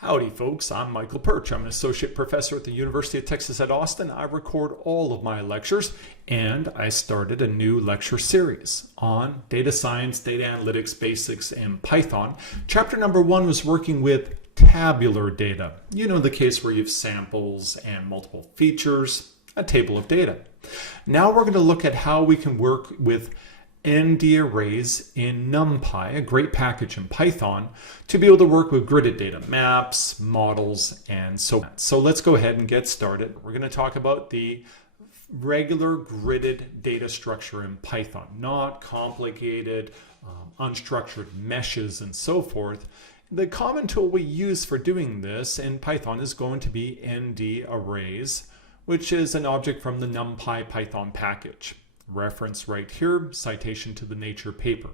Howdy folks, I'm Michael Perch. I'm an associate professor at the University of Texas at Austin. I record all of my lectures, and I started a new lecture series on data science, data analytics, basics, and Python. Chapter number 1 was working with tabular data. You know, the case where you have samples and multiple features, a table of data. Now we're going to look at how we can work with ndarrays in NumPy, a great package in Python, to be able to work with gridded data, maps, models, and so on. So let's go ahead and get started. We're going to talk about the regular gridded data structure in Python, not complicated, unstructured meshes and so forth. The common tool we use for doing this in Python is going to be ndarrays, which is an object from the NumPy Python package. Reference right here, citation to the Nature paper.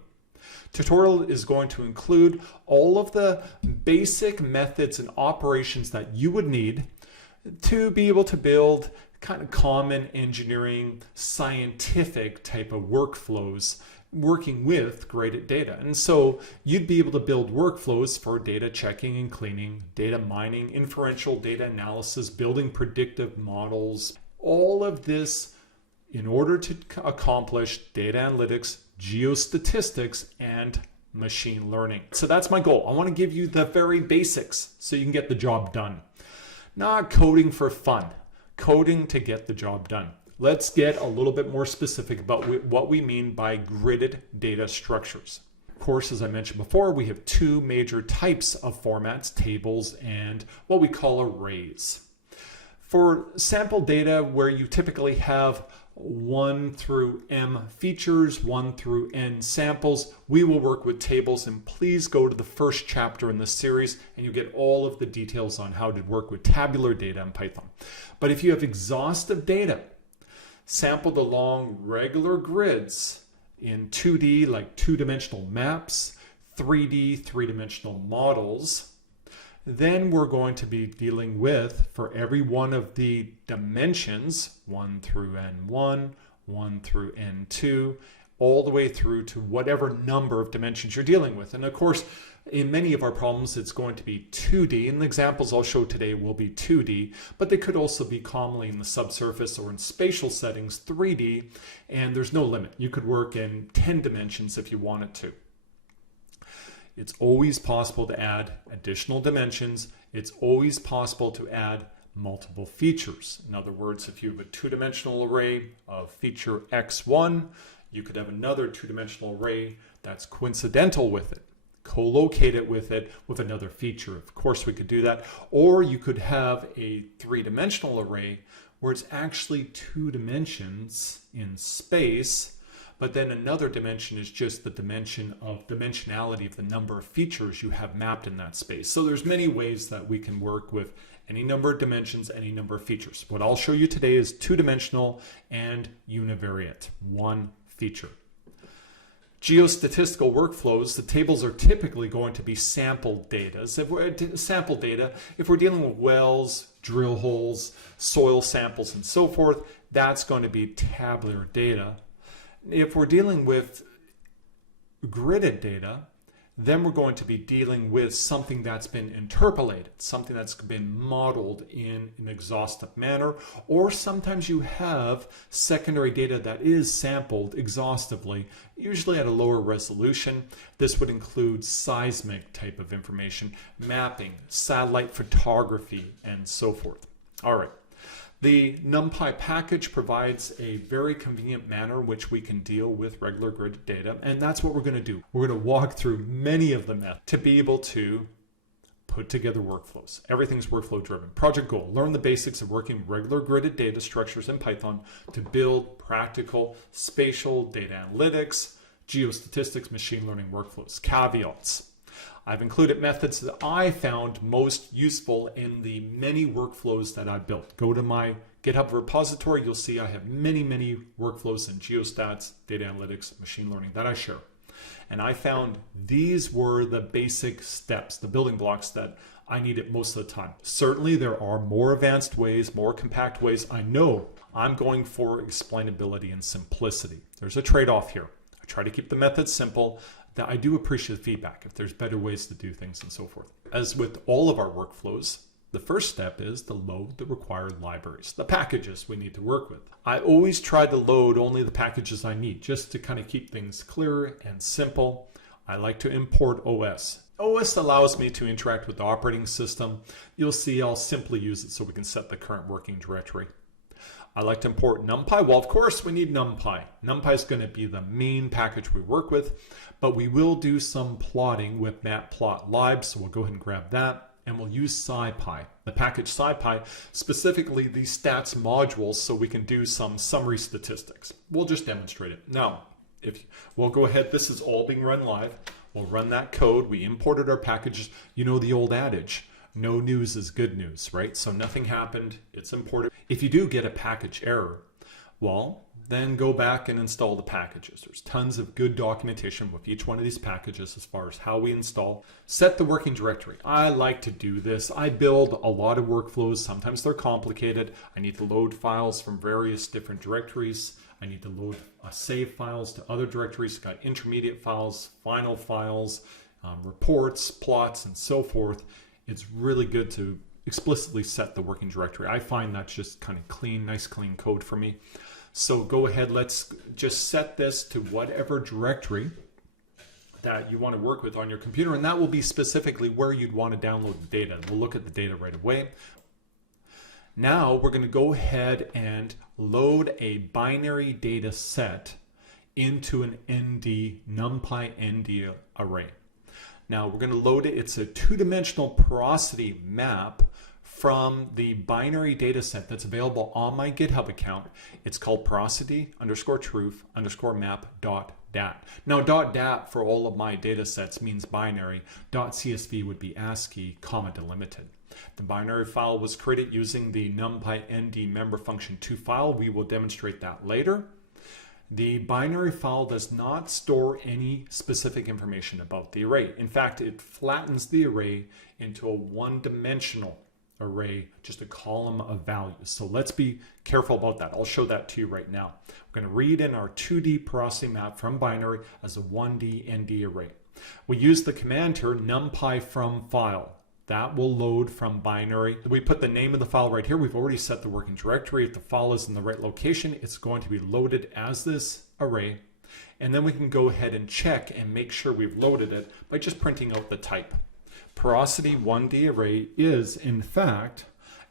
Tutorial is going to include all of the basic methods and operations that you would need to be able to build kind of common engineering, scientific type of workflows working with gridded data. And so you'd be able to build workflows for data checking and cleaning, data mining, inferential data analysis, building predictive models, all of this in order to accomplish data analytics, geostatistics, and machine learning. So that's my goal. I want to give you the very basics so you can get the job done. Not coding for fun, coding to get the job done. Let's get a little bit more specific about what we mean by gridded data structures. Of course, as I mentioned before, we have two major types of formats, tables and what we call arrays. For sample data where you typically have 1 through m features, 1 through n samples, we will work with tables, and please go to the first chapter in the series and you get all of the details on how to work with tabular data in Python. But if you have exhaustive data sampled along regular grids in 2D, like two-dimensional maps, 3D, three-dimensional models, then we're going to be dealing with, for every one of the dimensions, 1 through n1, 1 through n2, all the way through to whatever number of dimensions you're dealing with. And of course, in many of our problems, it's going to be 2D, and the examples I'll show today will be 2D, but they could also be commonly in the subsurface or in spatial settings, 3D, and there's no limit. You could work in 10 dimensions if you wanted to. It's always possible to add additional dimensions. It's always possible to add multiple features. In other words, if you have a two-dimensional array of feature x1, you could have another two-dimensional array that's coincidental with it, co-locate it with another feature. Of course, we could do that. Or you could have a three-dimensional array where it's actually 2 dimensions in space, but then another dimension is just the dimensionality of the number of features you have mapped in that space. So there's many ways that we can work with any number of dimensions, any number of features. What I'll show you today is two-dimensional and univariate, one feature. Geostatistical workflows, the tables are typically going to be sample data. If we're dealing with wells, drill holes, soil samples, and so forth, that's going to be tabular data. If we're dealing with gridded data, then we're going to be dealing with something that's been interpolated, something that's been modeled in an exhaustive manner, or sometimes you have secondary data that is sampled exhaustively, usually at a lower resolution. This would include seismic type of information, mapping, satellite photography, and so forth. All right. The NumPy package provides a very convenient manner in which we can deal with regular gridded data, and that's what we're going to do. We're going to walk through many of the methods to be able to put together workflows. Everything's workflow driven. Project goal: learn the basics of working regular gridded data structures in Python to build practical spatial data analytics, geostatistics, machine learning workflows. Caveats: I've included methods that I found most useful in the many workflows that I built. Go to my GitHub repository. You'll see I have many workflows in geostats, data analytics, machine learning that I share. And I found these were the basic steps, the building blocks that I needed most of the time. Certainly there are more advanced ways, more compact ways. I know I'm going for explainability and simplicity. There's a trade-off here. I try to keep the methods simple. that I do appreciate feedback if there's better ways to do things and so forth. As with all of our workflows, the first step is to load the required libraries, the packages we need to work with. I always try to load only the packages I need just to kind of keep things clear and simple. I like to import OS. OS allows me to interact with the operating system. You'll see I'll simply use it so we can set the current working directory. I like to import NumPy. Well, of course, we need NumPy. NumPy is going to be the main package we work with, but we will do some plotting with matplotlib, so we'll go ahead and grab that, and we'll use SciPy, the package SciPy, specifically the stats modules, so we can do some summary statistics. We'll just demonstrate it. Now, if we'll go ahead, this is all being run live. We'll run that code. We imported our packages. You know the old adage, no news is good news, right? So nothing happened, it's imported. If you do get a package error, well, then go back and install the packages. There's tons of good documentation with each one of these packages as far as how we install. Set the working directory. I like to do this. I build a lot of workflows. Sometimes they're complicated. I need to load files from various different directories. I need to load save files to other directories. Got intermediate files, final files, reports, plots, and so forth. It's really good to explicitly set the working directory. I find that's just kind of clean, nice clean code for me. So go ahead, let's just set this to whatever directory that you want to work with on your computer, and that will be specifically where you'd want to download the data. We'll look at the data right away. Now we're going to go ahead and load a binary data set into an NumPy ND array. Now we're going to load it. It's a two-dimensional porosity map from the binary data set that's available on my GitHub account. It's called porosity_truth_map.dat. Now .dat for all of my data sets means binary. .csv would be Ascii, delimited. The binary file was created using the NumPy ND member function 2 file. We will demonstrate that later. The binary file does not store any specific information about the array. In fact, it flattens the array into a one-dimensional array, just a column of values. So let's be careful about that. I'll show that to you right now. We're going to read in our 2D porosity map from binary as a 1D ND array. We use the command here, numpy from file. That will load from binary. We put the name of the file right here. We've already set the working directory. If the file is in the right location, it's going to be loaded as this array. And then we can go ahead and check and make sure we've loaded it by just printing out the type. Porosity 1D array is, in fact,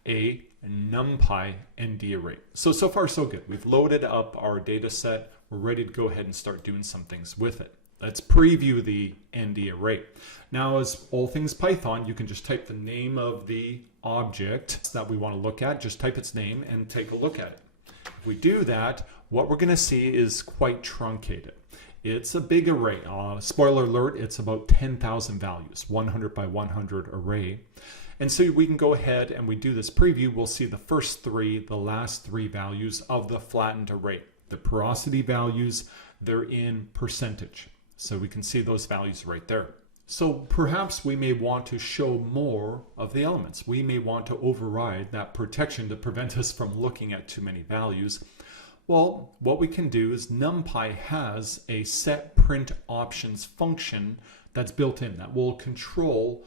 a NumPy ND array. So far so good. We've loaded up our data set. We're ready to go ahead and start doing some things with it. Let's preview the ND array. Now, as all things Python, you can just type the name of the object that we want to look at, just type its name and take a look at it. If we do that, what we're going to see is quite truncated. It's a big array. Spoiler alert, it's about 10,000 values, 100 by 100 array. And so we can go ahead and we do this preview. We'll see the first three, the last three values of the flattened array. The porosity values, they're in percentage. So we can see those values right there. So perhaps we may want to show more of the elements. We may want to override that protection to prevent us from looking at too many values. Well, what we can do is NumPy has a set print options function that's built in that will control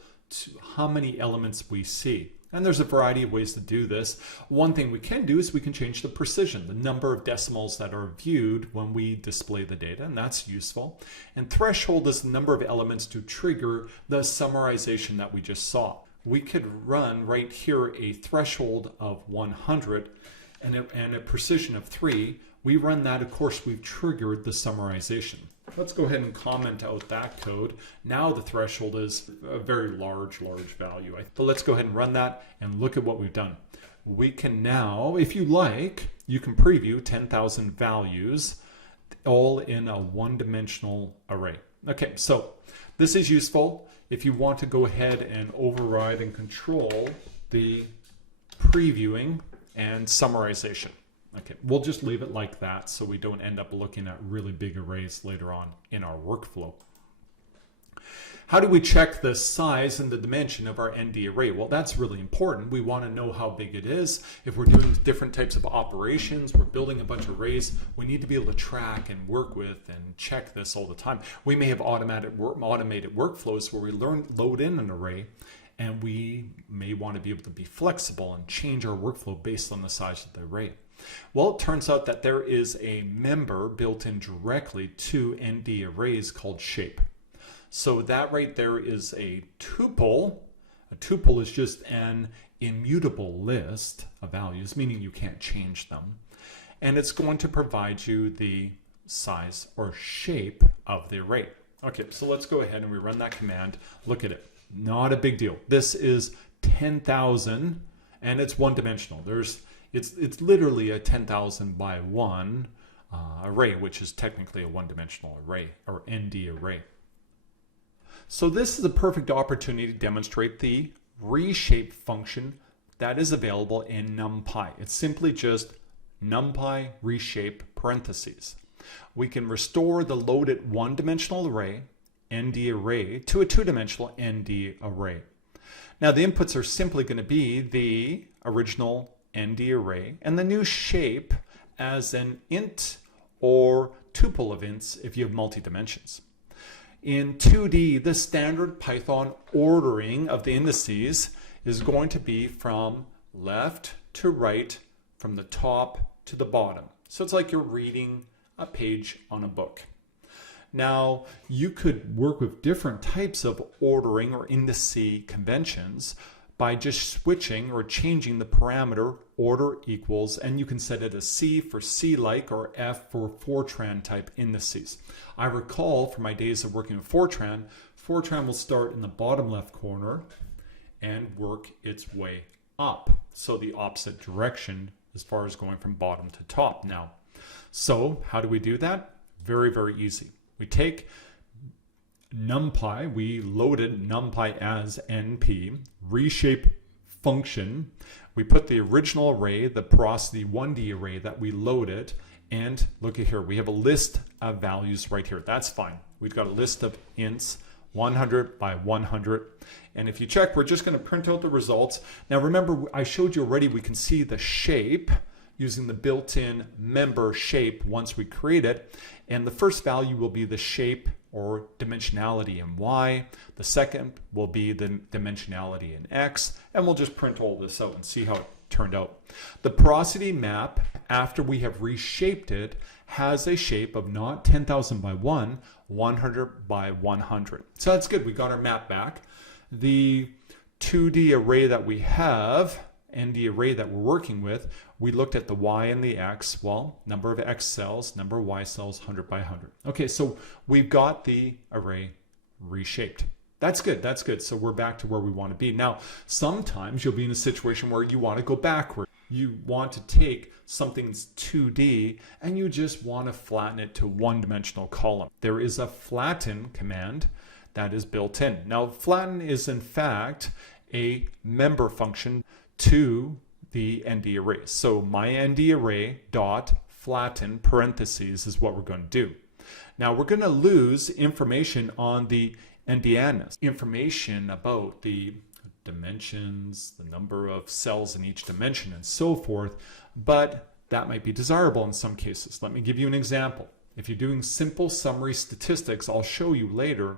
how many elements we see. And there's a variety of ways to do this. One thing we can do is we can change the precision, the number of decimals that are viewed when we display the data, and that's useful. And threshold is the number of elements to trigger the summarization that we just saw. We could run right here a threshold of 100 and a precision of 3. We run that, of course, we've triggered the summarization. Let's go ahead and comment out that code. Now the threshold is a very large value. So let's go ahead and run that and look at what we've done. We can now, if you like, you can preview 10,000 values all in a one-dimensional array. Okay, so this is useful if you want to go ahead and override and control the previewing and summarization. Okay, we'll just leave it like that so we don't end up looking at really big arrays later on in our workflow. How do we check the size and the dimension of our ND array? Well, that's really important. We want to know how big it is. If we're doing different types of operations, we're building a bunch of arrays, we need to be able to track and work with and check this all the time. We may have automated workflows where we load in an array, and we may want to be able to be flexible and change our workflow based on the size of the array. Well, it turns out that there is a member built in directly to ND arrays called shape. So that right there is a tuple. A tuple is just an immutable list of values, meaning you can't change them. And it's going to provide you the size or shape of the array. Okay, so let's go ahead and we run that command. Look at it. Not a big deal. This is 10,000 and it's one dimensional. It's literally a 10,000 by 1 array, which is technically a one-dimensional array or ND array. So this is a perfect opportunity to demonstrate the reshape function that is available in NumPy. It's simply just NumPy reshape parentheses. We can restore the loaded one-dimensional array, ND array, to a two-dimensional ND array. Now the inputs are simply going to be the original ND array and the new shape as an int or tuple of ints if you have multi-dimensions. In 2D, the standard Python ordering of the indices is going to be from left to right, from the top to the bottom. So it's like you're reading a page on a book. Now, you could work with different types of ordering or indice conventions by just switching or changing the parameter order equals, and you can set it as C for C-like or F for Fortran type indices. I recall from my days of working with Fortran, Fortran will start in the bottom left corner and work its way up. So the opposite direction as far as going from bottom to top now. So how do we do that? Very, very easy. We take NumPy, we loaded NumPy as NP, reshape function. We put the original array, the porosity 1D array that we loaded, and look at here, we have a list of values right here. That's fine. We've got a list of ints, 100 by 100. And if you check, we're just going to print out the results. Now remember, I showed you already, we can see the shape using the built-in member shape once we create it. And the first value will be the shape or dimensionality in Y. The second will be the dimensionality in X. And we'll just print all this out and see how it turned out. The porosity map, after we have reshaped it, has a shape of not 10,000 by 1, 100 by 100. So that's good. We got our map back. The 2D array that we have, and the array that we're working with, we looked at the Y and the X. Well, number of X cells, number of Y cells, 100 by 100. Okay, so we've got the array reshaped. That's good, that's good. So we're back to where we want to be. Now, sometimes you'll be in a situation where you want to go backward. You want to take something that's 2D and you just want to flatten it to one-dimensional column. There is a flatten command that is built in. Now, flatten is in fact a member function to the ND array. So my ND array dot flatten parentheses is what we're going to do. Now we're going to lose information on the NDness, information about the dimensions, the number of cells in each dimension and so forth, but that might be desirable in some cases. Let me give you an example. If you're doing simple summary statistics, I'll show you later,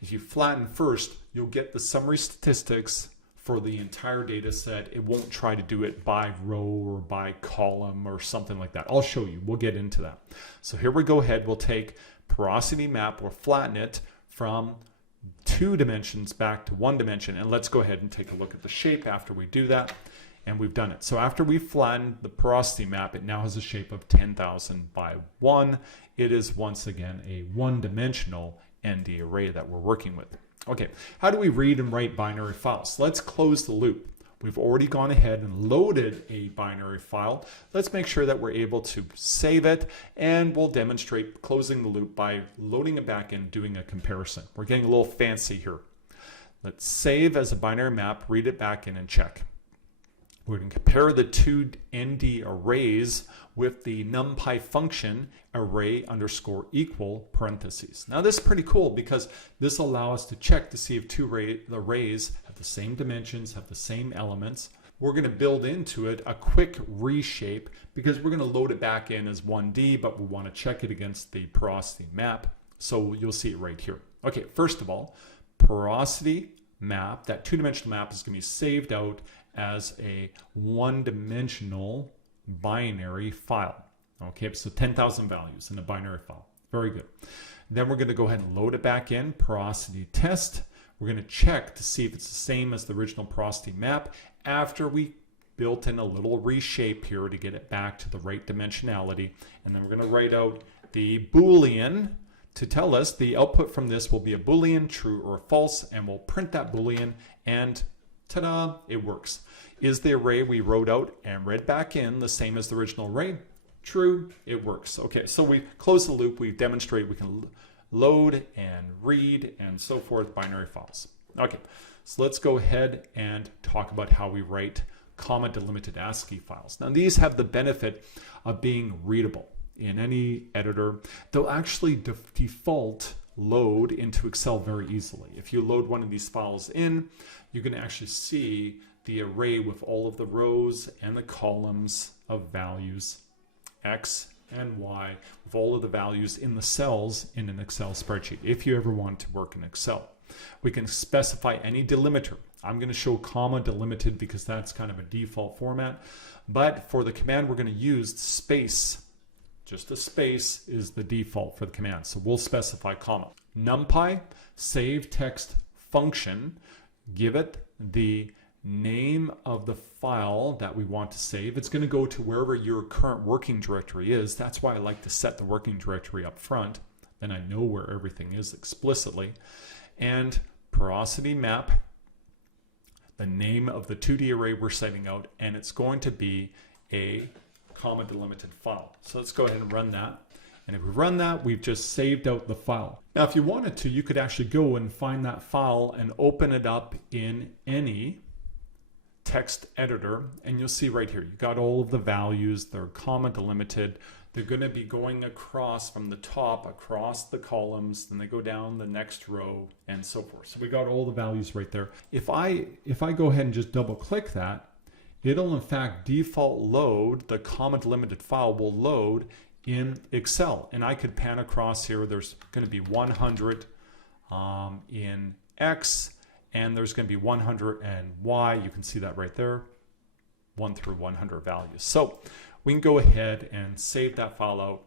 if you flatten first, you'll get the summary statistics for the entire data set. It won't try to do it by row or by column or something like that. I'll show you. We'll get into that. So here we go ahead. We'll take porosity map or flatten it from 2 dimensions back to 1 dimension. And let's go ahead and take a look at the shape after we do that. And we've done it. So after we flattened the porosity map, it now has a shape of 10,000 by 1. It is once again a one-dimensional ND array that we're working with. Okay, how do we read and write binary files? Let's close the loop. We've already gone ahead and loaded a binary file. Let's make sure that we're able to save it, and we'll demonstrate closing the loop by loading it back and doing a comparison. We're getting a little fancy here. Let's save as a binary map, read it back in, and check. We're going to compare the two ndarrays with the NumPy function array underscore equal parentheses. Now this is pretty cool because this allows us to check to see if the arrays have the same dimensions, have the same elements. We're going to build into it a quick reshape because we're going to load it back in as 1D, but we want to check it against the porosity map. So you'll see it right here. Okay, first of all, porosity map, that two-dimensional map is going to be saved out as a one-dimensional binary file. Okay, so 10,000 values in a binary file. Very good. Then we're going to go ahead and load it back in, porosity test. We're going to check to see if it's the same as the original porosity map after we built in a little reshape here to get it back to the right dimensionality. And then we're going to write out the Boolean to tell us the output from this will be a Boolean, true or false, and we'll print that Boolean and ta-da, it works. Is the array we wrote out and read back in the same as the original array? True, it works. Okay, so we close the loop, we demonstrate we can load and read and so forth binary files. Okay, so let's go ahead and talk about how we write comma delimited Ascii files. Now these have the benefit of being readable in any editor. They'll actually default load into Excel very easily. If you load one of these files in, you can actually see the array with all of the rows and the columns of values, X and Y, with all of the values in the cells in an Excel spreadsheet, if you ever want to work in Excel. We can specify any delimiter. I'm going to show comma delimited because that's kind of a default format. But for the command, we're going to use space. Just a space is the default for the command. So we'll specify comma. NumPy save text function, give it the name of the file that we want to save. It's going to go to wherever your current working directory is. That's why I like to set the working directory up front. Then I know where everything is explicitly. And porosity map, the name of the 2D array we're setting out, and it's going to be a comma delimited file. So let's go ahead and run that. And if we run that, we've just saved out the file. Now, if you wanted to, you could actually go and find that file and open it up in any text editor, and you'll see right here, you got all of the values, they're comma delimited. They're going to be going across from the top, across the columns, then they go down the next row and so forth. So we got all the values right there. If I go ahead and just double click that, it'll in fact default load, the comma delimited file will load in Excel. And I could pan across here, there's going to be 100 in X, and there's going to be 100 and Y. You can see that right there, 1 through 100 values. So we can go ahead and save that file out,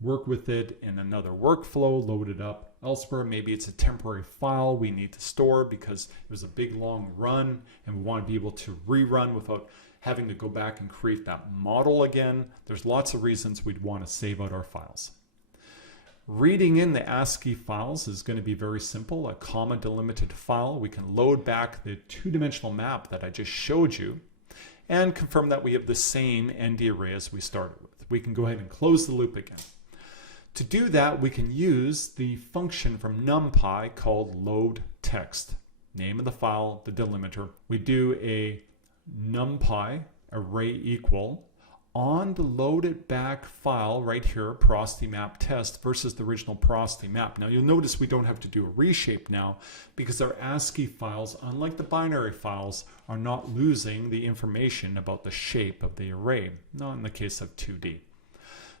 work with it in another workflow, load it up elsewhere. Maybe it's a temporary file we need to store because it was a big long run and we want to be able to rerun without having to go back and create that model again. There's lots of reasons we'd want to save out our files. Reading in the Ascii files is going to be very simple. A comma delimited file, we can load back the two-dimensional map that I just showed you and confirm that we have the same ndarray as we started with. We can go ahead and close the loop again. To do that, we can use the function from NumPy called load text. Name of the file, the delimiter. We do a NumPy array equal on the loaded back file right here, porosity map test versus the original porosity map. Now you'll notice we don't have to do a reshape now because our Ascii files, unlike the binary files, are not losing the information about the shape of the array, not in the case of 2D.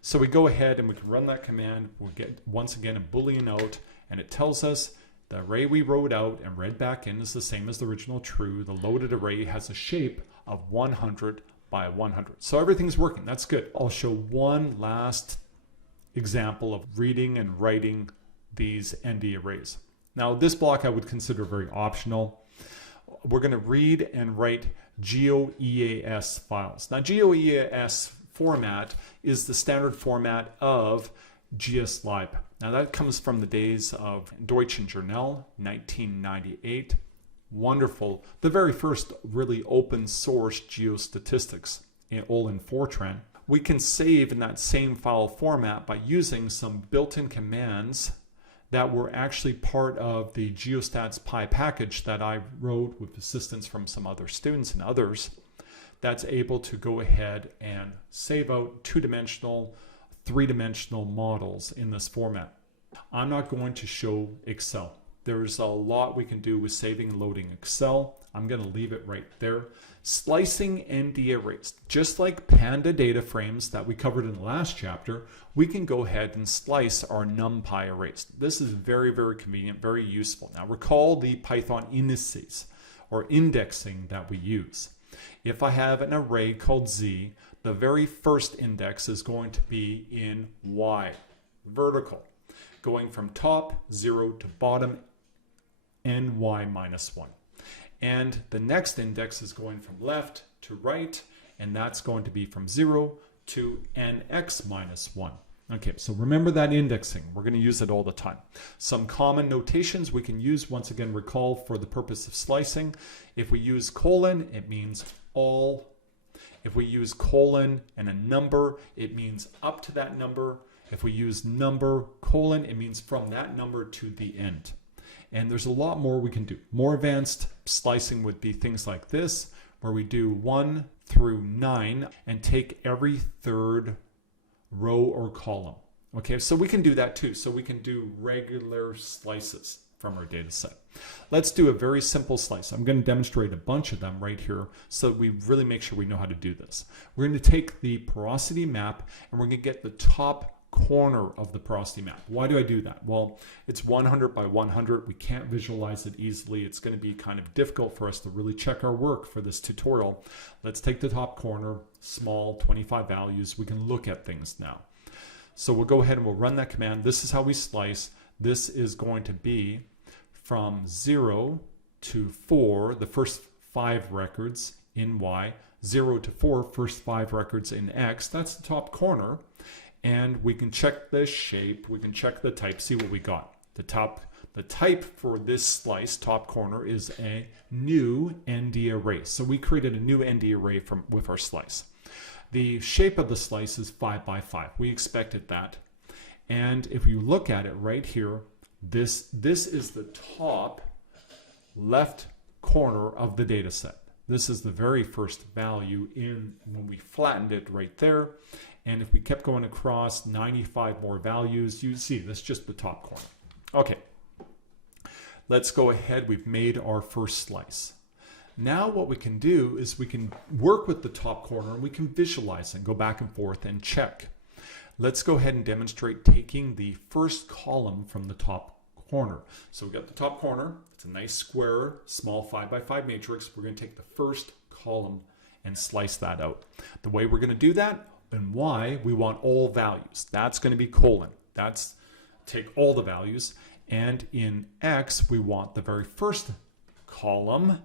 So we go ahead and we can run that command. We'll get once again a Boolean out, and it tells us the array we wrote out and read back in is the same as the original true. The loaded array has a shape of 100 by 100. So everything's working. That's good. I'll show one last example of reading and writing these ND arrays. Now this block I would consider very optional. We're going to read and write GeoEAS files. Now GeoEAS format is the standard format of GeoSlib. Now that comes from the days of Deutschen Journal, 1998. Wonderful. The very first really open source geostatistics, all in Fortran. We can save in that same file format by using some built-in commands that were actually part of the GeoStats.py package that I wrote with assistance from some other students and others that's able to go ahead and save out two-dimensional, three-dimensional models in this format. I'm not going to show Excel. There's a lot we can do with saving and loading Excel. I'm going to leave it right there. Slicing ndarrays. Just like Panda data frames that we covered in the last chapter, we can go ahead and slice our NumPy arrays. This is very, very convenient, very useful. Now recall the Python indices or indexing that we use. If I have an array called Z, the very first index is going to be in Y, vertical, going from top 0 to bottom ny minus 1. And the next index is going from left to right, and that's going to be from 0 to nx minus 1. Okay, so remember that indexing. We're going to use it all the time. Some common notations we can use, once again, recall for the purpose of slicing. If we use colon, it means all. If we use colon and a number, it means up to that number. If we use number, colon, it means from that number to the end. And there's a lot more we can do. More advanced slicing would be things like this, where we do 1 through 9 and take every third row or column. Okay, so we can do that too. So we can do regular slices from our data set. Let's do a very simple slice. I'm going to demonstrate a bunch of them right here so we really make sure we know how to do this. We're going to take the porosity map and we're going to get the top corner of the porosity map. Why do I do that? Well, it's 100 by 100. We can't visualize it easily. It's going to be kind of difficult for us to really check our work for this tutorial. Let's take the top corner, small, 25 values. We can look at things now. So we'll go ahead and we'll run that command. This is how we slice. This is going to be from 0 to 4, the first 5 records in Y, 0 to 4, first 5 records in X. That's the top corner. And we can check the shape, we can check the type, see what we got. The type for this slice, top corner, is a new ND array. So we created a new ND array with our slice. The shape of the slice is 5 by 5. We expected that. And if you look at it right here, this is the top left corner of the data set. This is the very first value when we flattened it right there. And if we kept going across 95 more values, you see that's just the top corner. Okay, let's go ahead. We've made our first slice. Now what we can do is we can work with the top corner and we can visualize and go back and forth and check. Let's go ahead and demonstrate taking the first column from the top corner. So we got the top corner. It's a nice square, small 5 by 5 matrix. We're going to take the first column and slice that out. The way we're going to do that, and Y, we want all values. That's going to be colon. That's take all the values. And in X, we want the very first column.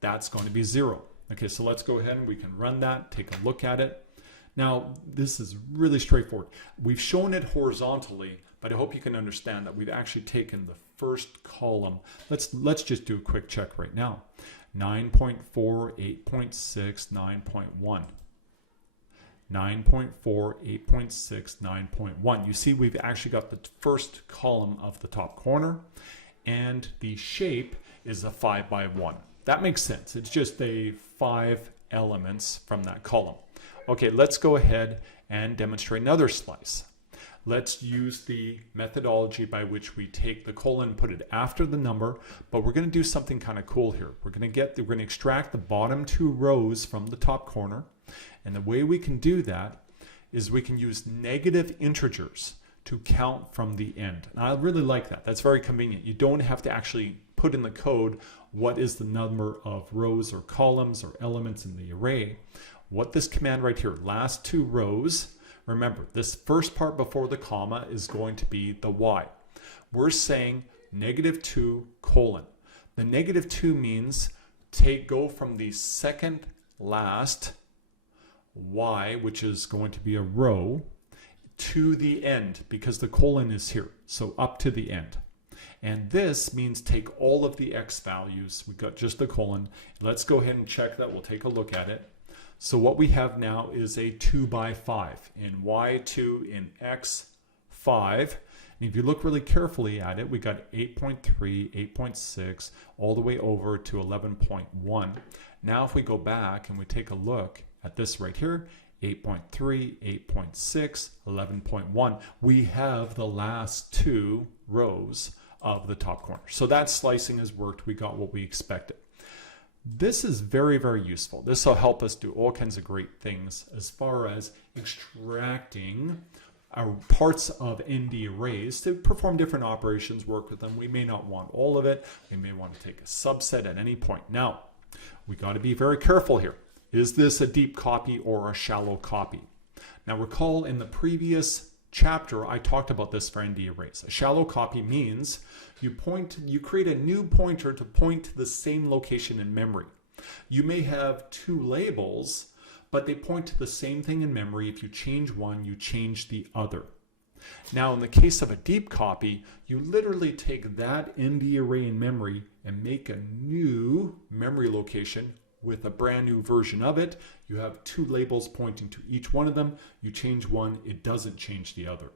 That's going to be 0. Okay, so let's go ahead and we can run that, take a look at it. Now, this is really straightforward. We've shown it horizontally, but I hope you can understand that we've actually taken the first column. Let's just do a quick check right now. 9.4, 8.6, 9.1. 9.4, 8.6, 9.1. You see we've actually got the first column of the top corner, and the shape is a 5 by 1. That makes sense. It's just a 5 elements from that column. Okay, let's go ahead and demonstrate another slice. Let's use the methodology by which we take the colon and put it after the number, but we're going to do something kind of cool here. We're going to extract the bottom 2 rows from the top corner. And the way we can do that is we can use negative integers to count from the end. And I really like that. That's very convenient. You don't have to actually put in the code what is the number of rows or columns or elements in the array. What this command right here, last 2 rows, remember this first part before the comma is going to be the Y. We're saying -2 colon. The -2 means go from the second last Y, which is going to be a row, to the end, because the colon is here, so up to the end. And this means take all of the X values. We've got just the colon. Let's go ahead and check that. We'll take a look at it. So what we have now is a 2 by 5 in Y2 in X5. And if you look really carefully at it, we got 8.3, 8.6, all the way over to 11.1. Now if we go back and we take a look at this right here, 8.3, 8.6, 11.1, we have the last two rows of the top corner. So that slicing has worked. We got what we expected. This is very, very useful. This will help us do all kinds of great things as far as extracting our parts of ndarrays to perform different operations, work with them. We may not want all of it. We may want to take a subset at any point. Now, we got to be very careful here. Is this a deep copy or a shallow copy? Now, recall in the previous chapter, I talked about this for ndarrays. A shallow copy means you create a new pointer to point to the same location in memory. You may have two labels, but they point to the same thing in memory. If you change one, you change the other. Now, in the case of a deep copy, you literally take that ndarray in memory and make a new memory location with a brand new version of it. You have two labels pointing to each one of them. You change one, it doesn't change the other.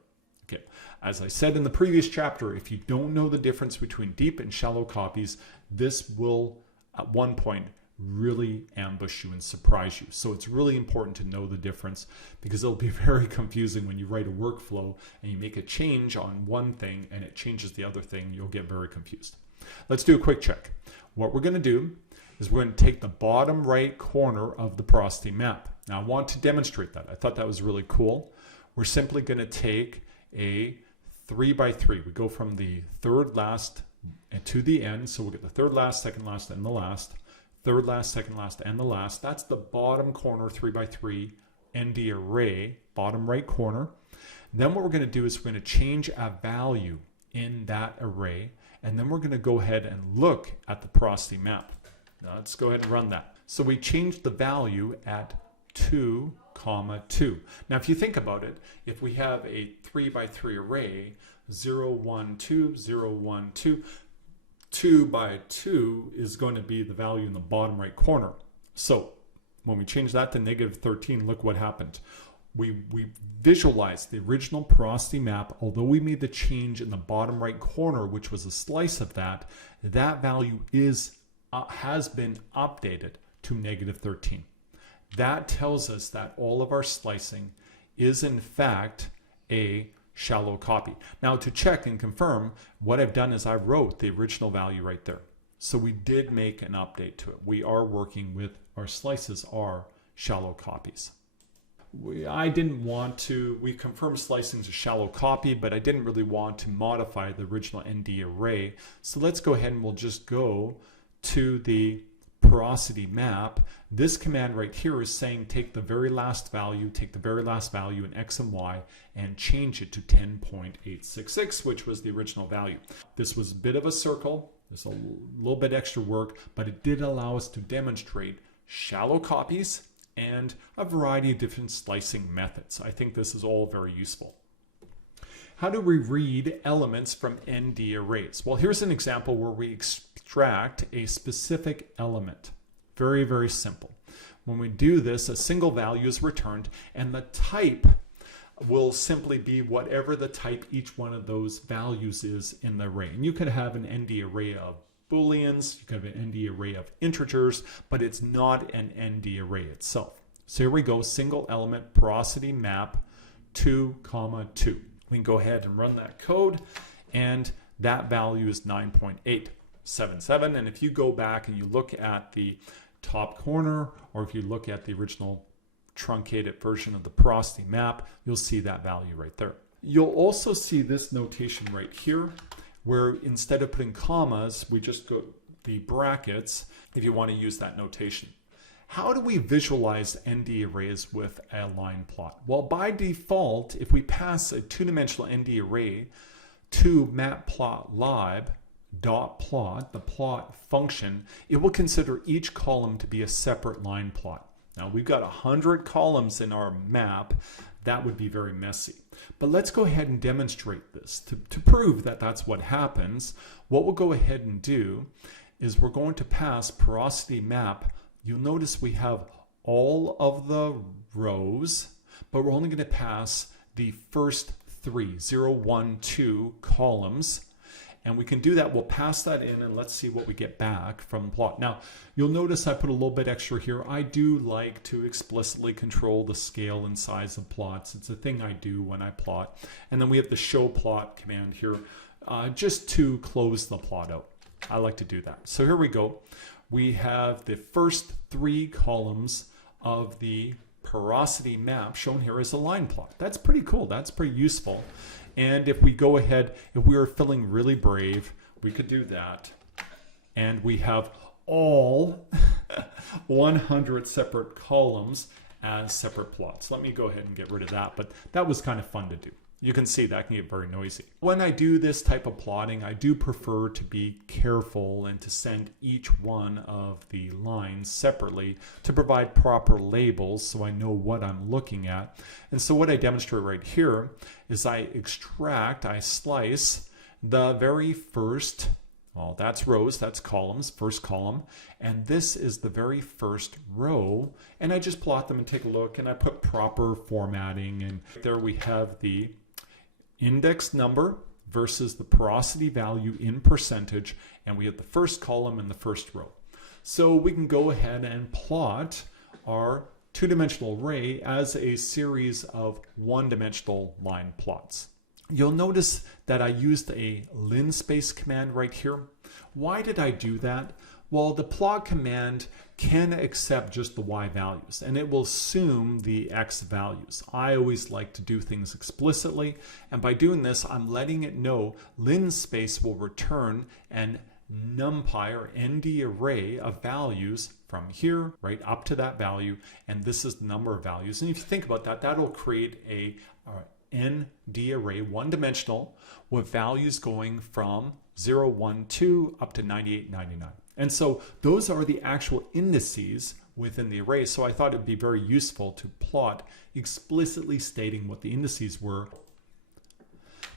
Okay. As I said in the previous chapter, if you don't know the difference between deep and shallow copies, this will at one point really ambush you and surprise you. So it's really important to know the difference, because it'll be very confusing when you write a workflow and you make a change on one thing and it changes the other thing. You'll get very confused. Let's do a quick check. What we're going to do is we're going to take the bottom right corner of the porosity map. Now I want to demonstrate that. I thought that was really cool. We're simply going to take a 3 by 3. We go from the third last to the end. So we'll get the third last, second last, and the last. Third last, second last, and the last. That's the bottom corner 3 by 3 ndarray, bottom right corner. Then what we're going to do is we're going to change a value in that array. And then we're going to go ahead and look at the porosity map. Now let's go ahead and run that. So we changed the value at 2, 2. Now if you think about it, if we have a 3 by 3 array, 0, 1, 2, 0, 1, 2, 2 by 2 is going to be the value in the bottom right corner. So when we change that to -13, look what happened. We visualized the original porosity map. Although we made the change in the bottom right corner, which was a slice of that, that value has been updated to -13. That tells us that all of our slicing is in fact a shallow copy. Now to check and confirm, what I've done is I wrote the original value right there. So we did make an update to it. We are working with our slices are shallow copies. We confirmed slicing is a shallow copy, but I didn't really want to modify the original ndarray. So let's go ahead and we'll just go to the porosity map. This command right here is saying take the very last value in X and Y and change it to 10.866, which was the original value. This was a bit of a circle. There's a little bit extra work, but it did allow us to demonstrate shallow copies and a variety of different slicing methods. I think this is all very useful. How do we read elements from ndarrays? Well, here's an example where we extract a specific element. Very, very simple. When we do this, a single value is returned, and the type will simply be whatever the type each one of those values is in the array. And you could have an ndarray of Booleans, you could have an ndarray of integers, but it's not an ndarray itself. So here we go, single element porosity map 2, 2. We can go ahead and run that code, and that value is 9.877. And if you go back and you look at the top corner, or if you look at the original truncated version of the porosity map, you'll see that value right there. You'll also see this notation right here, where instead of putting commas, we just go the brackets if you want to use that notation. How do we visualize ndarrays with a line plot? Well, by default, if we pass a two-dimensional ndarray to matplotlib.plot, the plot function, it will consider each column to be a separate line plot. Now, we've got 100 columns in our map. That would be very messy. But let's go ahead and demonstrate this. To prove that that's what happens, what we'll go ahead and do is we're going to pass porosity map. You'll notice we have all of the rows, but we're only going to pass the first 3, 0, 1, 2 columns. And we can do that. We'll pass that in and let's see what we get back from the plot. Now, you'll notice I put a little bit extra here. I do like to explicitly control the scale and size of plots. It's a thing I do when I plot. And then we have the show plot command here just to close the plot out. I like to do that. So here we go. We have the first 3 columns of the porosity map shown here as a line plot. That's pretty cool. That's pretty useful. And if we go ahead, if we were feeling really brave, we could do that. And we have all 100 separate columns as separate plots. Let me go ahead and get rid of that, but that was kind of fun to do. You can see that can get very noisy. When I do this type of plotting, I do prefer to be careful and to send each one of the lines separately to provide proper labels so I know what I'm looking at. And so what I demonstrate right here is I slice the very first, well, that's rows, that's columns, first column, and this is the very first row, and I just plot them and take a look, and I put proper formatting, and there we have the index number versus the porosity value in percentage, and we have the first column and the first row. So we can go ahead and plot our two-dimensional array as a series of one-dimensional line plots. You'll notice that I used a linspace command right here. Why did I do that? Well, the plot command can accept just the y values, and it will assume the x values. I always like to do things explicitly, and by doing this, I'm letting it know linspace will return an NumPy or ndarray of values from here right up to that value, and this is the number of values. And if you think about that, that'll create a ndarray, one-dimensional, with values going from 0, 1, 2 up to 98, 99. And so those are the actual indices within the array. So I thought it'd be very useful to plot explicitly stating what the indices were.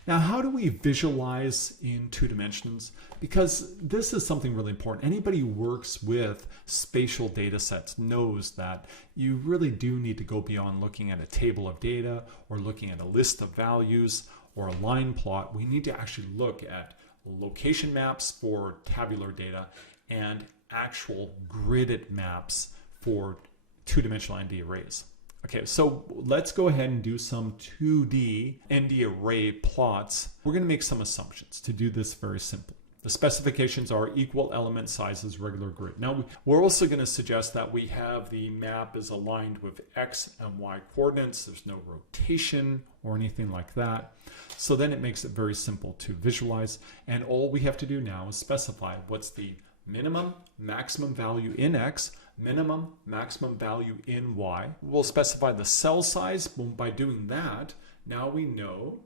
Now, how do we visualize in 2 dimensions? Because this is something really important. Anybody who works with spatial data sets knows that you really do need to go beyond looking at a table of data or looking at a list of values or a line plot. We need to actually look at location maps for tabular data and actual gridded maps for two-dimensional ND arrays. Okay, so let's go ahead and do some 2D ND array plots. We're going to make some assumptions to do this very simply. The specifications are equal element sizes, regular grid. Now, we're also going to suggest that we have the map is aligned with X and Y coordinates. There's no rotation or anything like that. So then it makes it very simple to visualize. And all we have to do now is specify what's the minimum, maximum value in X, minimum, maximum value in Y. We'll specify the cell size. By doing that, now we know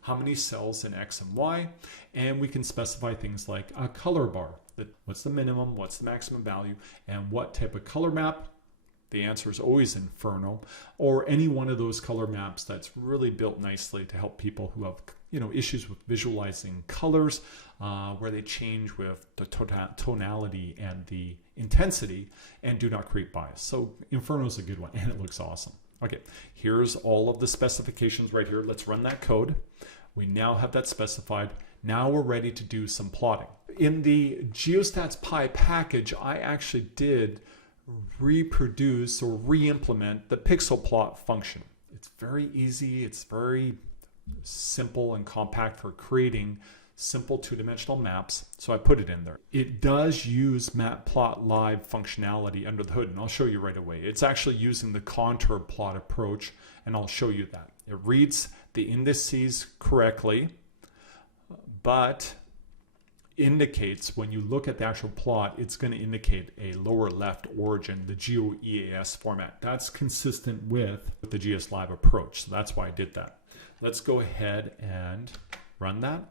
how many cells in X and Y, and we can specify things like a color bar. What's the minimum, what's the maximum value, and what type of color map? The answer is always Inferno, or any one of those color maps that's really built nicely to help people who have issues with visualizing colors, where they change with the tonality and the intensity and do not create bias. So Inferno is a good one, and it looks awesome. Okay, here's all of the specifications right here. Let's run that code. We now have that specified. Now we're ready to do some plotting. In the GeoStats.py package, I actually did reproduce or re-implement the pixel plot function. It's very easy. It's very simple and compact for creating simple two-dimensional maps, so I put it in there. It does use matplotlib functionality under the hood, and I'll show you right away. It's actually using the contour plot approach, and I'll show you that. It reads the indices correctly, but indicates when you look at the actual plot, it's going to indicate a lower left origin, the GeoEAS format. That's consistent with the GSLab approach, so that's why I did that. Let's go ahead and run that.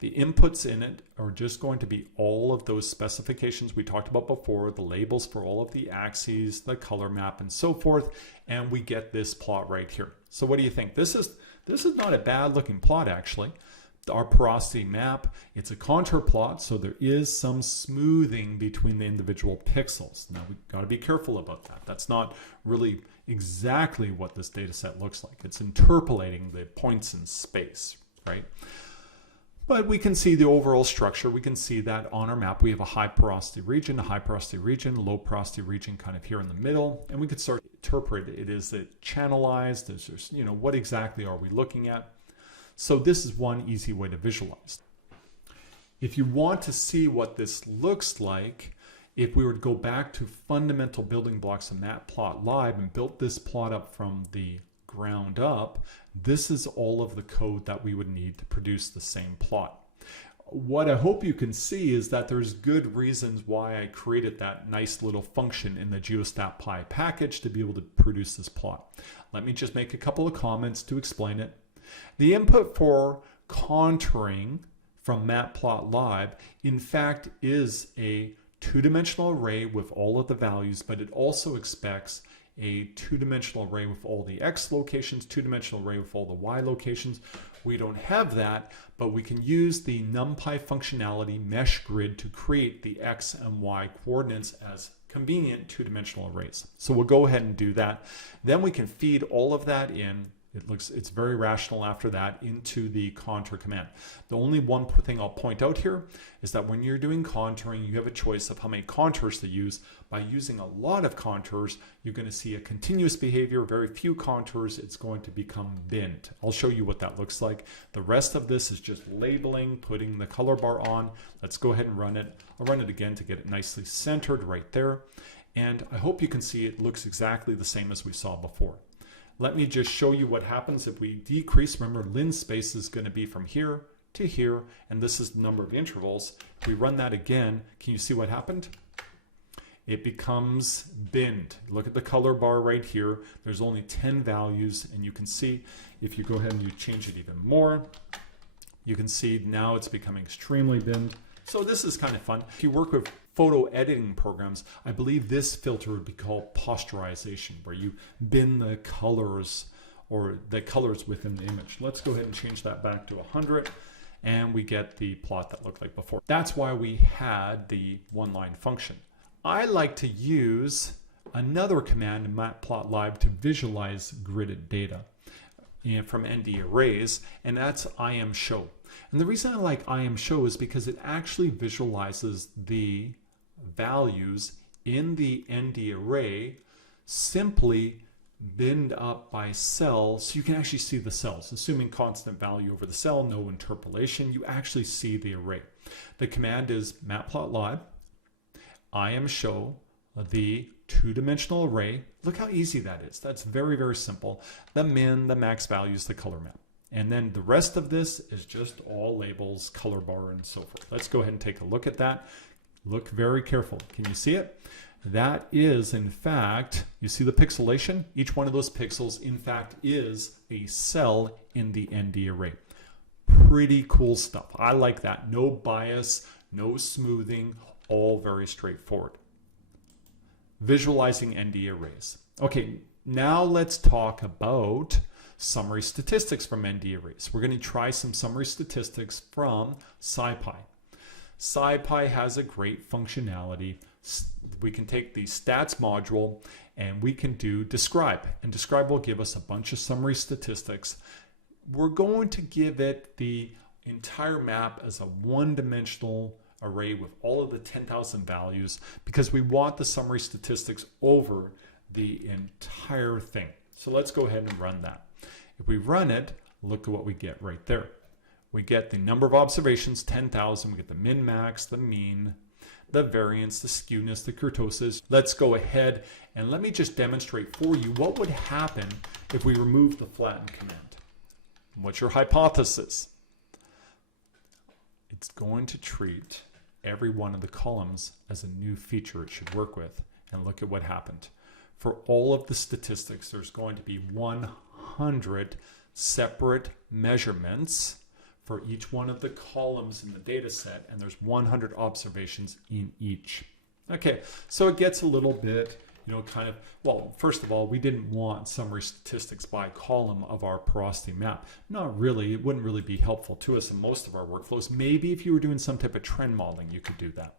The inputs in it are just going to be all of those specifications we talked about before, the labels for all of the axes, the color map, and so forth, and we get this plot right here. So what do you think? This is not a bad looking plot, actually. our porosity map. It's a contour plot, so there is some smoothing between the individual pixels. Now we've got to be careful about that. That's not really exactly what this data set looks like. It's interpolating the points in space, right? But we can see the overall structure. We can see that on our map we have a high porosity region, a high porosity region, low porosity region kind of here in the middle, and we could start to interpret it. Is it channelized? Is there, what exactly are we looking at? So this is one easy way to visualize. If you want to see what this looks like, if we were to go back to fundamental building blocks of Matplotlib and built this plot up from the ground up, this is all of the code that we would need to produce the same plot. What I hope you can see is that there's good reasons why I created that nice little function in the geostat.py package to be able to produce this plot. Let me just make a couple of comments to explain it. The input for contouring from Matplotlib, in fact, is a two-dimensional array with all of the values, but it also expects a two-dimensional array with all the X locations, two-dimensional array with all the Y locations. We don't have that, but we can use the NumPy functionality mesh grid to create the X and Y coordinates as convenient two-dimensional arrays. So we'll go ahead and do that. Then we can feed all of that in. It's very rational after that into the contour command. The only one thing I'll point out here is that when you're doing contouring, you have a choice of how many contours to use. By using a lot of contours, you're going to see a continuous behavior. Very few contours, it's going to become binned. I'll show you what that looks like. The rest of this is just labeling, putting the color bar on. Let's go ahead and run it. I'll run it again to get it nicely centered right there. And I hope you can see it looks exactly the same as we saw before. Let me just show you what happens if we decrease. Remember, lin space is going to be from here to here, and this is the number of intervals. If we run that again, can you see what happened? It becomes binned. Look at the color bar right here. There's only 10 values, and you can see if you go ahead and you change it even more, you can see now it's becoming extremely binned. So this is kind of fun. If you work with photo editing programs, I believe this filter would be called posterization, where you bin the colors or the colors within the image. Let's go ahead and change that back to 100, and we get the plot that looked like before. That's why we had the one-line function. I like to use another command in Matplotlib to visualize gridded data from ndarrays, and that's imshow. And the reason I like imshow is because it actually visualizes the values in the ndarray simply binned up by cell, so you can actually see the cells. Assuming constant value over the cell, no interpolation, you actually see the array. The command is matplotlib imshow the two-dimensional array. Look how easy that is. That's very, very simple. The min, the max values, the color map. And then the rest of this is just all labels, color bar, and so forth. Let's go ahead and take a look at that. Look very careful. Can you see it? That is, in fact, you see the pixelation? Each one of those pixels, in fact, is a cell in the ND array. Pretty cool stuff. I like that. No bias, no smoothing, all very straightforward. Visualizing ND arrays. Okay, now let's talk about summary statistics from ND arrays. We're going to try some summary statistics from SciPy. SciPy has a great functionality. We can take the stats module and we can do describe. And describe will give us a bunch of summary statistics. We're going to give it the entire map as a one-dimensional array with all of the 10,000 values because we want the summary statistics over the entire thing. So let's go ahead and run that. If we run it, look at what we get right there. We get the number of observations, 10,000. We get the min, max, the mean, the variance, the skewness, the kurtosis. Let's go ahead and let me just demonstrate for you what would happen if we remove the flatten command. What's your hypothesis? It's going to treat every one of the columns as a new feature it should work with. And look at what happened. For all of the statistics, there's going to be 100 separate measurements for each one of the columns in the data set, and there's 100 observations in each. Okay, so it gets a little bit well, first of all, we didn't want summary statistics by column of our porosity map. Not really. It wouldn't really be helpful to us in most of our workflows. Maybe if you were doing some type of trend modeling, you could do that.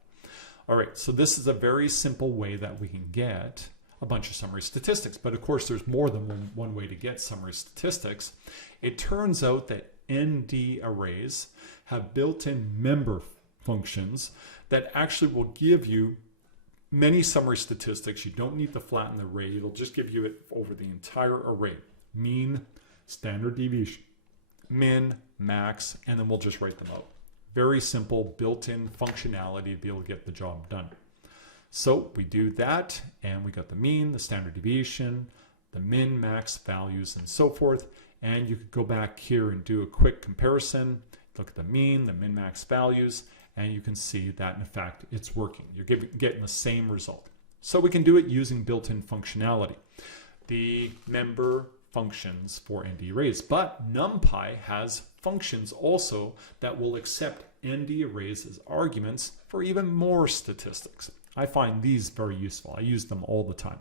All right, so this is a very simple way that we can get a bunch of summary statistics. But of course, there's more than one way to get summary statistics. It turns out that ndarrays have built-in member functions that actually will give you many summary statistics. You don't need to flatten the array. It'll just give you it over the entire array. Mean, standard deviation, min, max, and then we'll just write them out. Very simple built-in functionality to be able to get the job done. So we do that, and we got the mean, the standard deviation, the min, max values, and so forth. And you could go back here and do a quick comparison. Look at the mean, the min, max values, and you can see that in fact it's working. You're getting the same result. So we can do it using built-in functionality. The member functions for ndarrays, but NumPy has functions also that will accept ndarrays as arguments for even more statistics. I find these very useful. I use them all the time.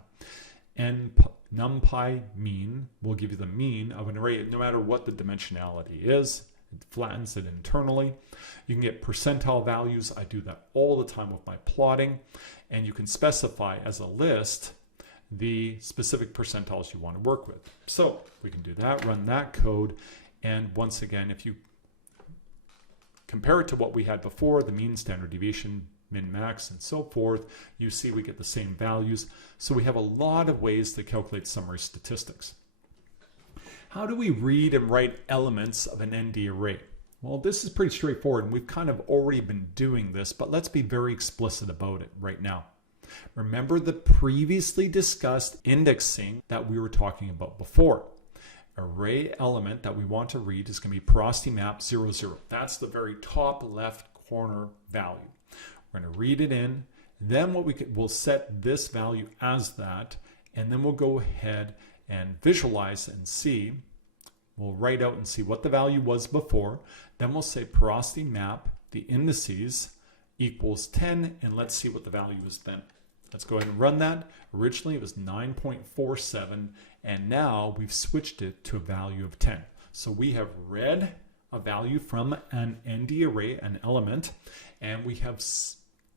And NumPy mean will give you the mean of an array no matter what the dimensionality is. It flattens it internally. You can get percentile values. I do that all the time with my plotting. And you can specify as a list the specific percentiles you want to work with. So we can do that, run that code. And once again, if you compare it to what we had before, the mean, standard deviation, min, max, and so forth, you see we get the same values. So we have a lot of ways to calculate summary statistics. How do we read and write elements of an ND array? Well, this is pretty straightforward, and we've kind of already been doing this, but let's be very explicit about it right now. Remember the previously discussed indexing that we were talking about before. Array element that we want to read is going to be porosity map 00. That's the very top left corner value. We're going to read it in. Then we'll set this value as that, and then we'll go ahead and visualize and see. We'll write out and see what the value was before. Then we'll say porosity map, the indices equals 10, and let's see what the value is then. Let's go ahead and run that. Originally it was 9.47, and now we've switched it to a value of 10. So we have read a value from an ND array, an element, and we have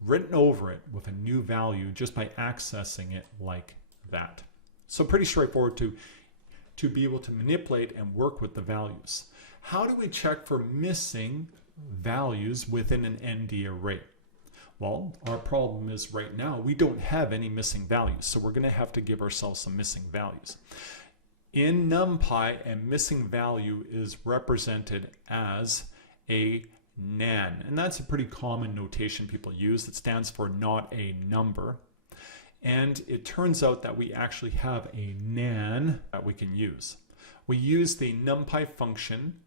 written over it with a new value just by accessing it like that. So pretty straightforward to be able to manipulate and work with the values. How do we check for missing values within an ND array? Well, our problem is right now we don't have any missing values, so we're going to have to give ourselves some missing values. In NumPy, a missing value is represented as a nan, and that's a pretty common notation people use. It stands for not a number. And it turns out that we actually have a nan that we can use. We use the NumPy function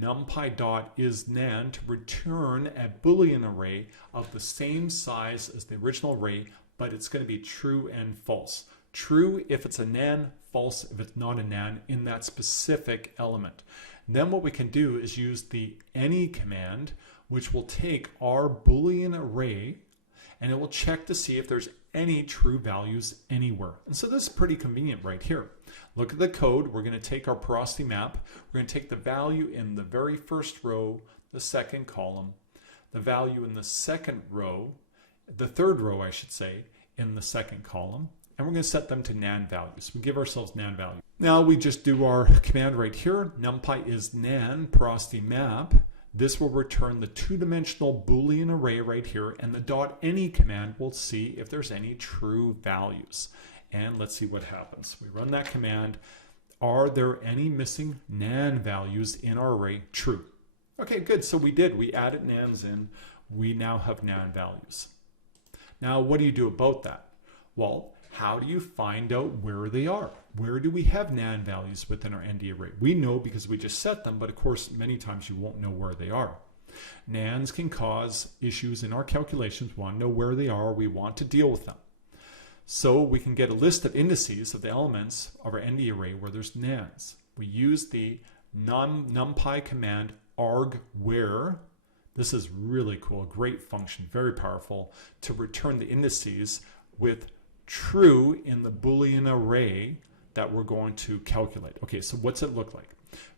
numpy.isNan to return a Boolean array of the same size as the original array, but it's going to be true and false. True if it's a nan, false if it's not a nan in that specific element. Then what we can do is use the any command, which will take our Boolean array and it will check to see if there's any true values anywhere. And so this is pretty convenient right here. Look at the code. We're going to take our porosity map. We're going to take the value in the very first row, the second column, the value in the second row, the third row, I should say, in the second column, and we're going to set them to nan values. We give ourselves nan values. Now we just do our command right here, numpy is nan porosity map. This will return the two-dimensional Boolean array right here, and the .any command will see if there's any true values. And let's see what happens. We run that command. Are there any missing nan values in our array? True. Okay, good. So we did. We added nans in. We now have nan values. Now, what do you do about that? Well, how do you find out where they are? Where do we have nan values within our ND array? We know because we just set them, but of course, many times you won't know where they are. Nans can cause issues in our calculations. We want to know where they are. We want to deal with them. So we can get a list of indices of the elements of our ND array where there's nans. We use the numpy command argwhere. This is really cool, a great function, very powerful, to return the indices with true in the Boolean array that we're going to calculate. Okay, so what's it look like?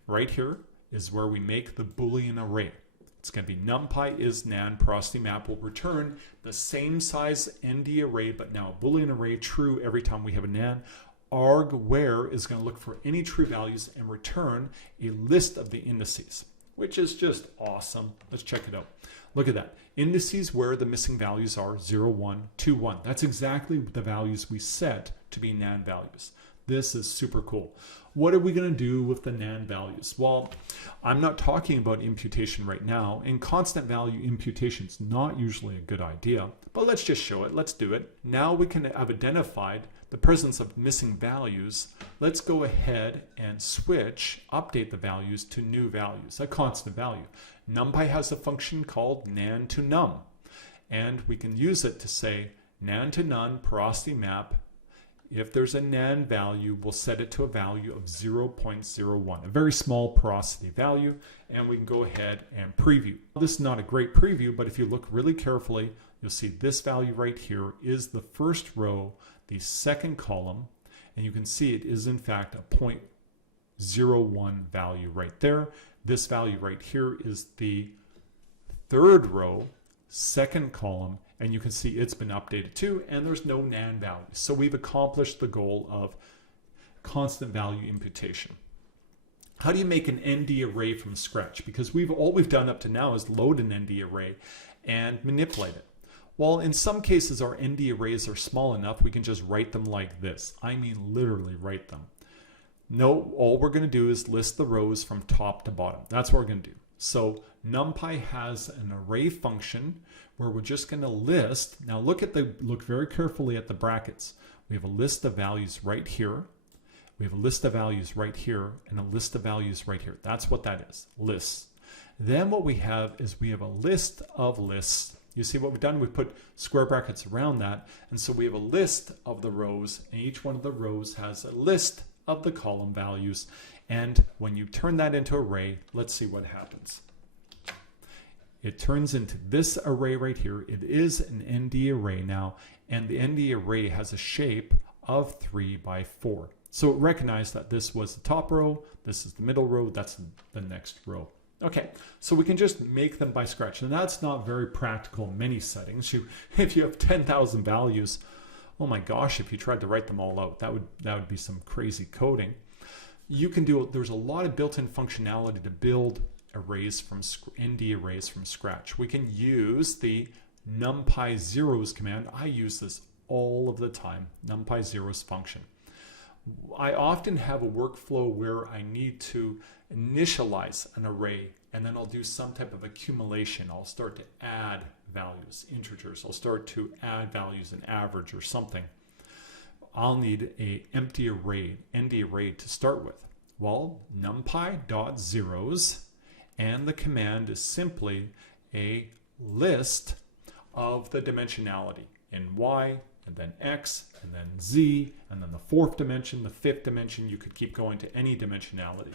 Right here is where we make the Boolean array. It's going to be NumPy is nan porosity map will return the same size ND array, but now a Boolean array true every time we have a nan. Arg where is going to look for any true values and return a list of the indices, which is just awesome. Let's check it out. Look at that. Indices where the missing values are 0, 1, 2, 1. That's exactly the values we set to be nan values. This is super cool. What are we going to do with the nan values? Well, I'm not talking about imputation right now, and constant value imputation is not usually a good idea, but let's just show it. Let's do it. Now we can have identified the presence of missing values. Let's go ahead and switch, update the values to new values, a constant value. NumPy has a function called nan to num, and we can use it to say nan to none porosity map. If there's a nan value, we'll set it to a value of 0.01, a very small porosity value, and we can go ahead and preview. This is not a great preview, but if you look really carefully, you'll see this value right here is the first row, the second column, and you can see it is in fact a 0.01 value right there. This value right here is the third row, second column, and you can see it's been updated too, and there's no nan value. So we've accomplished the goal of constant value imputation. How do you make an ND array from scratch? Because all we've done up to now is load an ND array and manipulate it. Well, in some cases our ND arrays are small enough we can just write them like this. I mean literally write them. No, all we're going to do is list the rows from top to bottom. That's what we're going to do. So NumPy has an array function where we're just going to list. Now look very carefully at the brackets. We have a list of values right here. We have a list of values right here and a list of values right here. That's what that is, lists. Then what we have is we have a list of lists. You see what we've done? We've put square brackets around that. And so we have a list of the rows, and each one of the rows has a list of the column values. And when you turn that into an array, let's see what happens. It turns into this array right here. It is an ND array now, and the ND array has a shape of 3 by 4. So it recognized that this was the top row, this is the middle row, that's the next row. Okay, so we can just make them by scratch, and that's not very practical in many settings. If you have 10,000 values, oh my gosh, if you tried to write them all out, that would be some crazy coding. You can do, there's a lot of built-in functionality to build arrays from ND arrays from scratch. We can use the NumPy zeros command. I use this all of the time, NumPy zeros function. I often have a workflow where I need to initialize an array, and then I'll do some type of accumulation. I'll start to add values, integers. I'll start to add values, an average or something. I'll need an empty array, ND array to start with. Well, numpy.zeros, and the command is simply a list of the dimensionality in Y, and then X, and then Z, and then the fourth dimension, the fifth dimension. You could keep going to any dimensionality.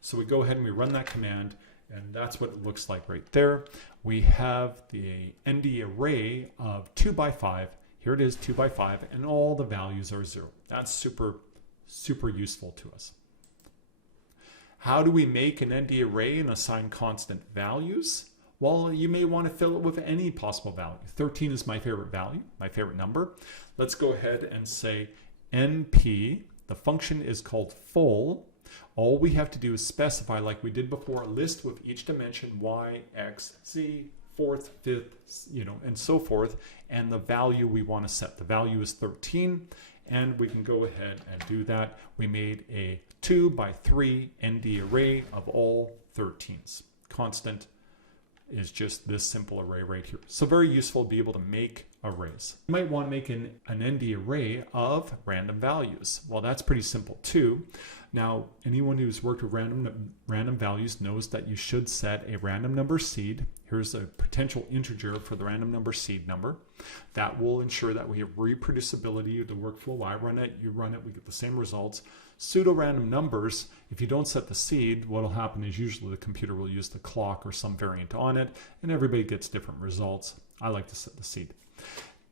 So we go ahead and we run that command, and that's what it looks like right there. We have the ND array of 2 by 5. Here it is, 2 by 5, and all the values are 0. That's super, super useful to us. How do we make an ND array and assign constant values? Well, you may want to fill it with any possible value. 13 is my favorite value, my favorite number. Let's go ahead and say NP. The function is called full. All we have to do is specify, like we did before, a list with each dimension, Y, X, Z, fourth, fifth, and so forth, and the value we want to set. The value is 13, and we can go ahead and do that. We made a 2 by 3 ND array of all 13s. Constant is just this simple array right here. So very useful to be able to make arrays. You might want to make an ND array of random values. Well, that's pretty simple too. Now, anyone who's worked with random values knows that you should set a random number seed. Here's a potential integer for the random number seed number. That will ensure that we have reproducibility of the workflow. I run it, you run it, we get the same results. Pseudo-random numbers, if you don't set the seed, what will happen is usually the computer will use the clock or some variant on it, and everybody gets different results. I like to set the seed.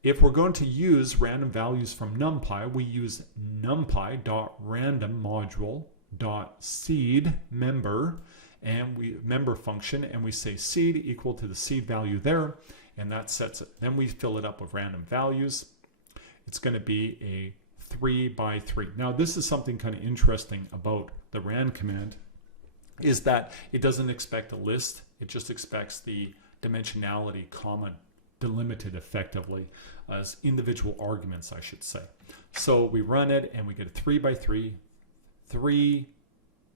If we're going to use random values from NumPy, we use numpy.randommodule.seed member and member function, and we say seed equal to the seed value there, and that sets it. Then we fill it up with random values. It's going to be a 3 by 3. Now this is something kind of interesting about the rand command, is that it doesn't expect a list, it just expects the dimensionality comma delimited effectively as individual arguments, I should say. So we run it and we get a 3 by 3, 3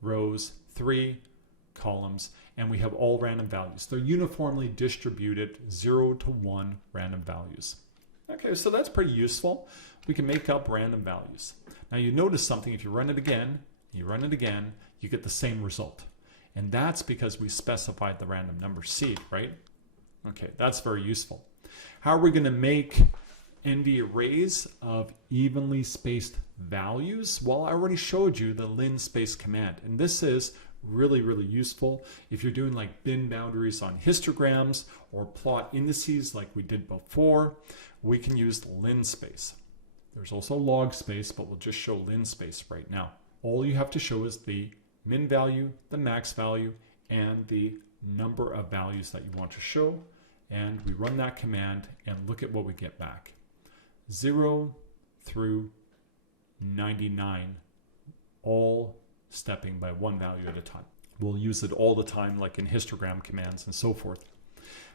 rows, 3 columns, and we have all random values. They're uniformly distributed 0 to 1 random values. Okay, so that's pretty useful. We can make up random values. Now you notice something, if you run it again, you get the same result. And that's because we specified the random number seed, right? Okay, that's very useful. How are we going to make ndarrays of evenly spaced values? Well, I already showed you the linspace command, and this is really, really useful if you're doing like bin boundaries on histograms or plot indices like we did before. We can use linspace. There's also log space, but we'll just show linspace right now. All you have to show is the min value, the max value, and the number of values that you want to show. And we run that command and look at what we get back. 0 through 99, all stepping by one value at a time. We'll use it all the time, like in histogram commands and so forth.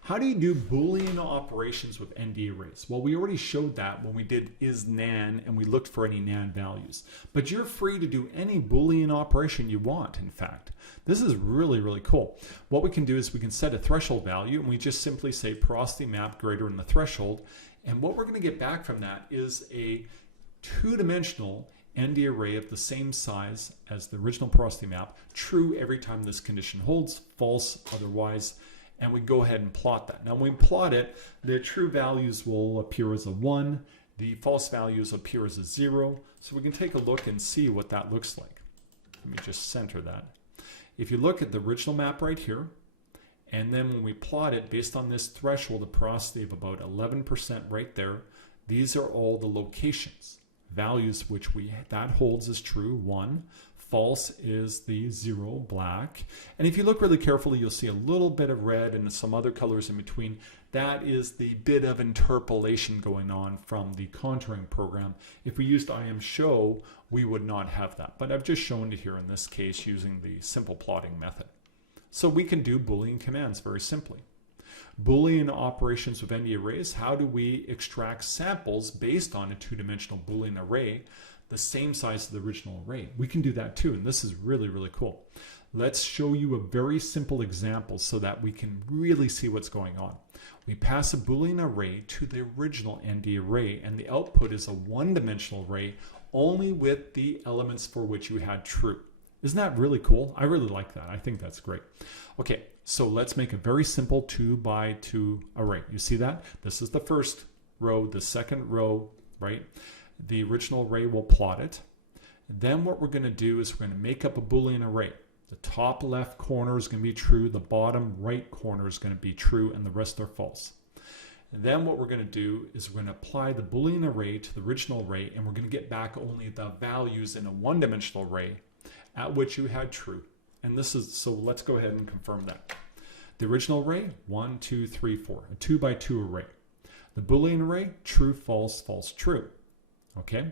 How do you do Boolean operations with ndarrays? Well, we already showed that when we did isNaN and we looked for any NaN values. But you're free to do any Boolean operation you want, in fact. This is really, really cool. What we can do is we can set a threshold value, and we just simply say porosity map greater than the threshold. And what we're going to get back from that is a two-dimensional ndarray of the same size as the original porosity map, true every time this condition holds, false otherwise. And we go ahead and plot that. Now when we plot it, the true values will appear as a 1, the false values appear as a 0. So we can take a look and see what that looks like. Let me just center that. If you look at the original map right here, and then when we plot it based on this threshold of porosity of about 11% right there, these are all the locations, values which that holds as true, 1. False is the 0, black. And if you look really carefully, you'll see a little bit of red and some other colors in between. That is the bit of interpolation going on from the contouring program. If we used IMShow, we would not have that. But I've just shown it here in this case using the simple plotting method. So we can do Boolean commands very simply. Boolean operations with ndarrays. How do we extract samples based on a two-dimensional Boolean array the same size as the original array? We can do that too, and this is really, really cool. Let's show you a very simple example so that we can really see what's going on. We pass a Boolean array to the original ndarray, and the output is a one-dimensional array only with the elements for which you had true. Isn't that really cool? I really like that. I think that's great. Okay, so let's make a very simple 2 by 2 array. You see that? This is the first row, the second row, right? The original array will plot it. Then what we're going to do is we're going to make up a Boolean array. The top left corner is going to be true, the bottom right corner is going to be true, and the rest are false. And then what we're going to do is we're going to apply the Boolean array to the original array, and we're going to get back only the values in a one-dimensional array at which you had true. And this is, so let's go ahead and confirm that. The original array, 1, 2, 3, 4, a 2 by 2 array. The Boolean array, true, false, false, true. Okay,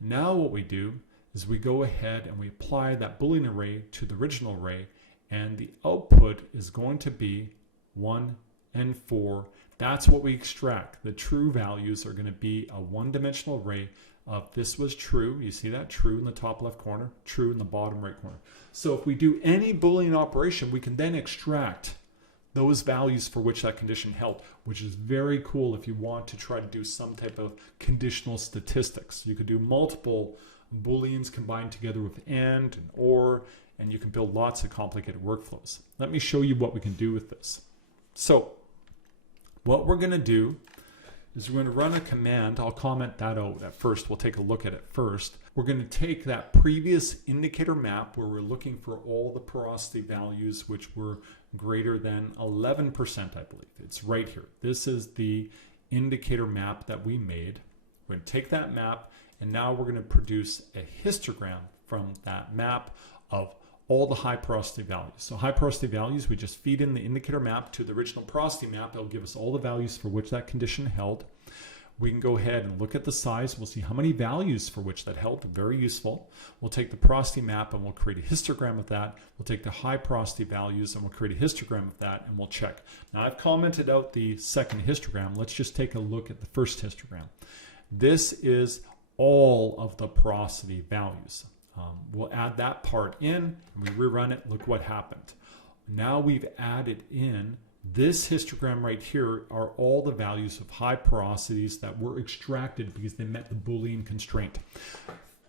now what we do is we go ahead and we apply that Boolean array to the original array, and the output is going to be 1 and 4. That's what we extract. The true values are going to be a one-dimensional array of this was true. You see that? True in the top left corner, true in the bottom right corner. So if we do any Boolean operation, we can then extract those values for which that condition held, which is very cool if you want to try to do some type of conditional statistics. You could do multiple Booleans combined together with and or, and you can build lots of complicated workflows. Let me show you what we can do with this. So what we're going to do is we're going to run a command. I'll comment that out at first. We'll take a look at it first. We're going to take that previous indicator map where we're looking for all the porosity values which were greater than 11%, I believe. It's right here. This is the indicator map that we made. We're going to take that map, and now we're going to produce a histogram from that map of all the high porosity values. So high porosity values, we just feed in the indicator map to the original porosity map. It'll give us all the values for which that condition held. We can go ahead and look at the size. We'll see how many values for which that held. Very useful. We'll take the porosity map and we'll create a histogram of that. We'll take the high porosity values and we'll create a histogram of that, and we'll check. Now I've commented out the second histogram. Let's just take a look at the first histogram. This is all of the porosity values. We'll add that part in and we rerun it. Look what happened. Now we've added in this histogram right here are all the values of high porosities that were extracted because they met the Boolean constraint.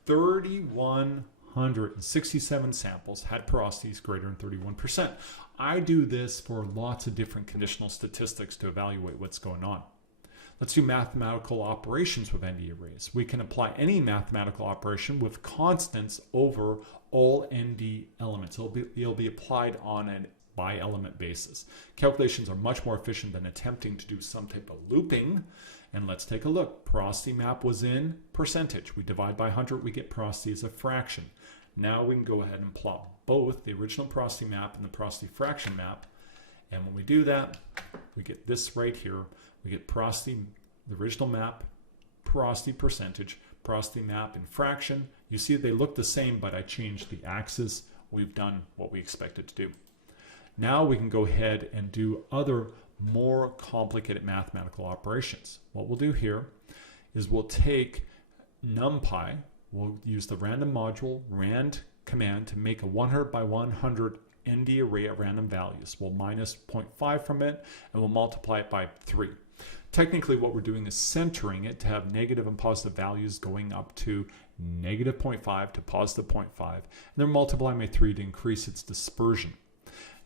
3,167 samples had porosities greater than 31%. I do this for lots of different conditional statistics to evaluate what's going on. Let's do mathematical operations with ndarrays. We can apply any mathematical operation with constants over all ND elements. It'll be applied on a by element basis. Calculations are much more efficient than attempting to do some type of looping. And let's take a look. Porosity map was in percentage. We divide by 100, we get porosity as a fraction. Now we can go ahead and plot both the original porosity map and the porosity fraction map. And when we do that, we get this right here. We get porosity, the original map, porosity percentage, porosity map, and fraction. You see they look the same, but I changed the axis. We've done what we expected to do. Now we can go ahead and do other more complicated mathematical operations. What we'll do here is we'll take NumPy. We'll use the random module, rand command, to make a 100 by 100 ND array at random values. We'll minus 0.5 from it and we'll multiply it by 3. Technically what we're doing is centering it to have negative and positive values going up to negative 0.5 to positive 0.5, and then multiplying by 3 to increase its dispersion.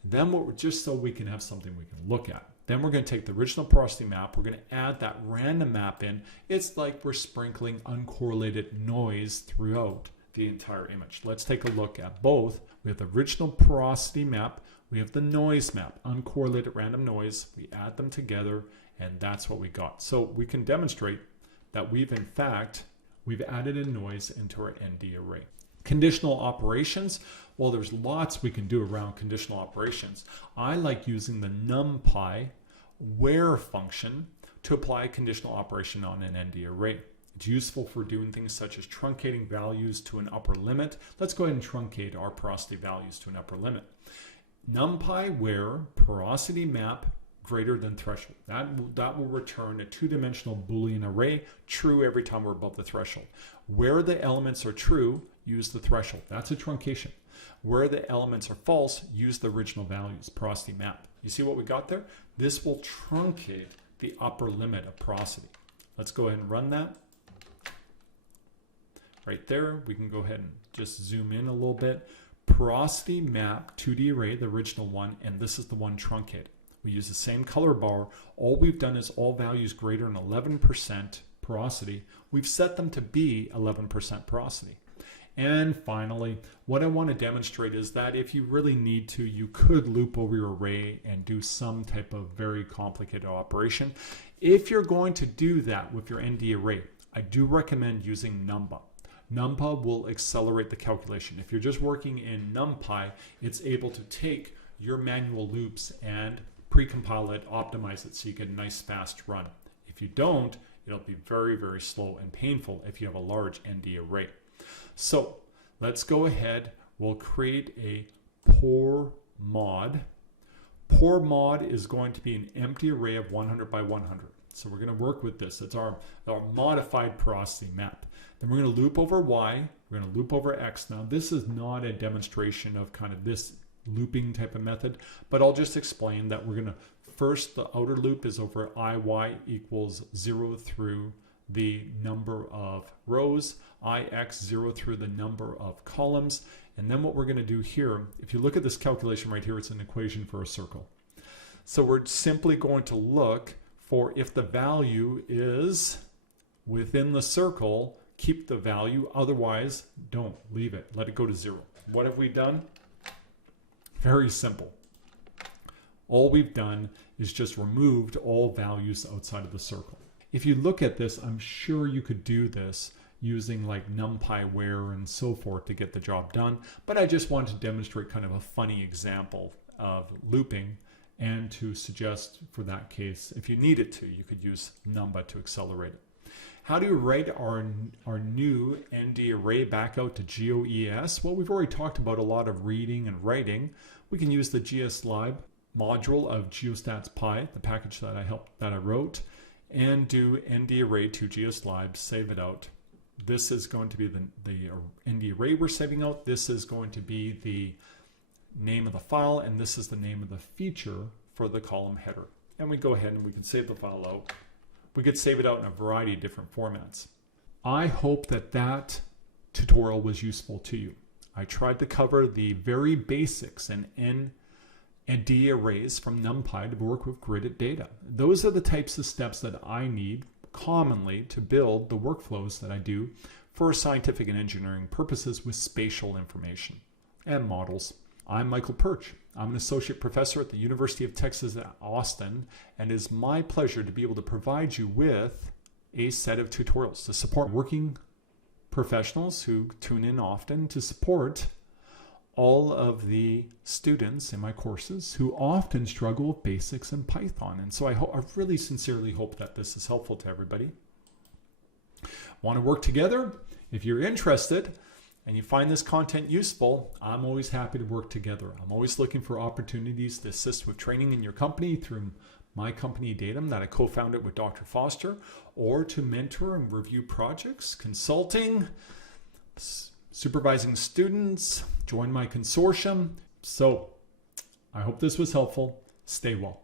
Then just so we can have something we can look at. Then we're going to take the original porosity map, we're going to add that random map in. It's like we're sprinkling uncorrelated noise throughout the entire image. Let's take a look at both. We have the original porosity map, we have the noise map, uncorrelated random noise. We add them together and that's what we got. So we can demonstrate that we've added in noise into our ND array. Conditional operations, well, there's lots we can do around conditional operations. I like using the NumPy where function to apply a conditional operation on an ND array. It's useful for doing things such as truncating values to an upper limit. Let's go ahead and truncate our porosity values to an upper limit. NumPy where porosity map greater than threshold. That will return a two-dimensional Boolean array, true every time we're above the threshold. Where the elements are true, use the threshold. That's a truncation. Where the elements are false, use the original values, porosity map. You see what we got there? This will truncate the upper limit of porosity. Let's go ahead and run that. Right there, we can go ahead and just zoom in a little bit. Porosity map 2D array, the original one, and this is the one truncated. We use the same color bar. All we've done is all values greater than 11% porosity. We've set them to be 11% porosity. And finally, what I want to demonstrate is that if you really need to, you could loop over your array and do some type of very complicated operation. If you're going to do that with your ND array, I do recommend using NumPy. NumPy will accelerate the calculation. If you're just working in NumPy, it's able to take your manual loops and pre-compile it, optimize it so you get a nice fast run. If you don't, it'll be very, very slow and painful if you have a large ND array. So let's go ahead. We'll create a poor mod. Poor mod is going to be an empty array of 100 by 100. So we're going to work with this. It's our modified porosity map. Then we're going to loop over Y. We're going to loop over X. Now this is not a demonstration of kind of this looping type of method, but I'll just explain that we're going to first, the outer loop is over IY equals 0 through the number of rows, IX 0 through the number of columns. And then what we're going to do here, if you look at this calculation right here, it's an equation for a circle. So we're simply going to look for if the value is within the circle, keep the value, otherwise don't, leave it, let it go to 0. What have we done? Very simple. All we've done is just removed all values outside of the circle. If you look at this, I'm sure you could do this using like NumPy where and so forth to get the job done. But I just wanted to demonstrate kind of a funny example of looping, and to suggest for that case, if you needed to, you could use NumPy to accelerate it. How do you write our new ndarray back out to GeoES? Well, we've already talked about a lot of reading and writing. We can use the GSLib module of geostats.py, the package that I wrote, and do ndarray to GSLib, save it out. This is going to be the ndarray we're saving out. This is going to be the name of the file, and this is the name of the feature for the column header. And we go ahead and we can save the file out. We could save it out in a variety of different formats. I hope that that tutorial was useful to you. I tried to cover the very basics and ndarrays from NumPy to work with gridded data. Those are the types of steps that I need commonly to build the workflows that I do for scientific and engineering purposes with spatial information and models. I'm Michael Perch. I'm an associate professor at the University of Texas at Austin, and it is my pleasure to be able to provide you with a set of tutorials to support working professionals who tune in often, to support all of the students in my courses who often struggle with basics in Python. And so I really sincerely hope that this is helpful to everybody. Want to work together? If you're interested and you find this content useful, I'm always happy to work together. I'm always looking for opportunities to assist with training in your company through my company Datum that I co-founded with Dr. Foster, or to mentor and review projects, consulting, supervising students, join my consortium. So I hope this was helpful. Stay well.